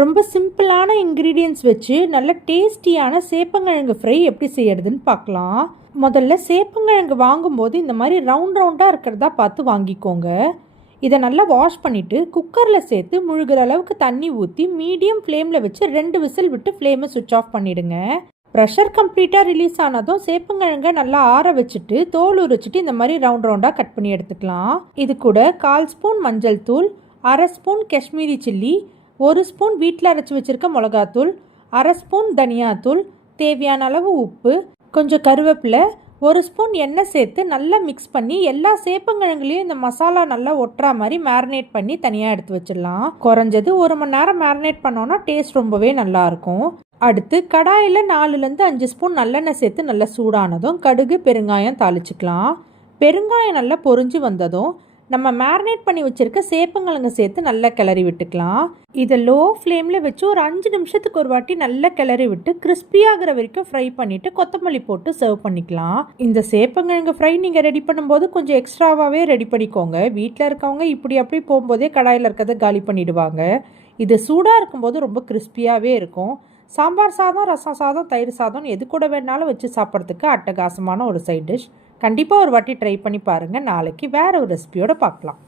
ரொம்ப சிம்பிளான இன்க்ரீடியன்ஸ் வச்சு நல்ல டேஸ்டியான சேப்பங்கிழங்கு ஃப்ரை எப்படி செய்யறதுன்னு பார்க்கலாம். முதல்ல சேப்பங்கிழங்கு வாங்கும்போது இந்த மாதிரி ரவுண்ட் ரவுண்டாக இருக்கிறதா பார்த்து வாங்கிக்கோங்க. இதை நல்லா வாஷ் பண்ணிவிட்டு குக்கரில் சேர்த்து முழுகிற அளவுக்கு தண்ணி ஊற்றி மீடியம் ஃப்ளேமில் வச்சு ரெண்டு விசில் விட்டு ஃப்ளேமை சுவிட்ச் ஆஃப் பண்ணிடுங்க. ப்ரெஷர் கம்ப்ளீட்டாக ரிலீஸ் ஆனதும் சேப்பங்கிழங்க நல்லா ஆற வச்சுட்டு தோல் உரிச்சிட்டு இந்த மாதிரி ரவுண்ட் ரவுண்டாக கட் பண்ணி எடுத்துக்கலாம். இது கூட கால் ஸ்பூன் மஞ்சள் தூள் அரை ஸ்பூன் காஷ்மீரி சில்லி ஒரு ஸ்பூன் வீட்டில் அரைச்சி வச்சுருக்க மிளகாத்தூள் அரை ஸ்பூன் தனியாத்தூள் தேவையான அளவு உப்பு கொஞ்சம் கருவேப்பிலை ஒரு ஸ்பூன் எண்ணெய் சேர்த்து நல்லா மிக்ஸ் பண்ணி எல்லா சேப்பங்கிழங்குலையும் இந்த மசாலா நல்லா ஒட்டுற மாதிரி மேரினேட் பண்ணி தனியாக எடுத்து வச்சிடலாம். குறைஞ்சது ஒரு மணி நேரம் மேரினேட் பண்ணோன்னா டேஸ்ட் ரொம்பவே நல்லாயிருக்கும் அடுத்து கடாயில் நாலுலேருந்து அஞ்சு ஸ்பூன் நல்லெண்ணெய் சேர்த்து நல்லா சூடானதும் கடுகு பெருங்காயம் தாளிச்சுக்கலாம். பெருங்காயம் நல்லா பொரிஞ்சு வந்ததும் நம்ம மேரினேட் பண்ணி வச்சுருக்க சேப்பங்கிழங்கு சேர்த்து நல்லா கிளறி விட்டுக்கலாம். இதை லோ ஃப்ளேமில் வச்சு ஒரு அஞ்சு நிமிஷத்துக்கு ஒரு வாட்டி நல்லா கிளறி விட்டு கிறிஸ்பியாகிற வரைக்கும் ஃப்ரை பண்ணிவிட்டு கொத்தமல்லி போட்டு சர்வ் பண்ணிக்கலாம். இந்த சேப்பங்கிழங்கு ஃப்ரை நீங்கள் ரெடி பண்ணும்போது கொஞ்சம் எக்ஸ்ட்ராவாகவே ரெடி பண்ணிக்கோங்க. வீட்டில் இருக்கவங்க இப்படி அப்படி போகும்போதே கடாயில் இருக்கிறத காலி பண்ணிவிடுவாங்க இது சூடாக இருக்கும்போது ரொம்ப கிறிஸ்பியாகவே இருக்கும். சாம்பார் சாதம் ரசம் சாதம் தயிர் சாதம் எது கூட வேணாலும் வச்சு சாப்பிட்றதுக்கு அட்டகாசமான ஒரு சைட் டிஷ் கண்டிப்பாக ஒரு வாட்டி ட்ரை பண்ணி பாருங்கள் நாளைக்கு வேறு ஒரு ரெசிபியோடு பார்க்கலாம்.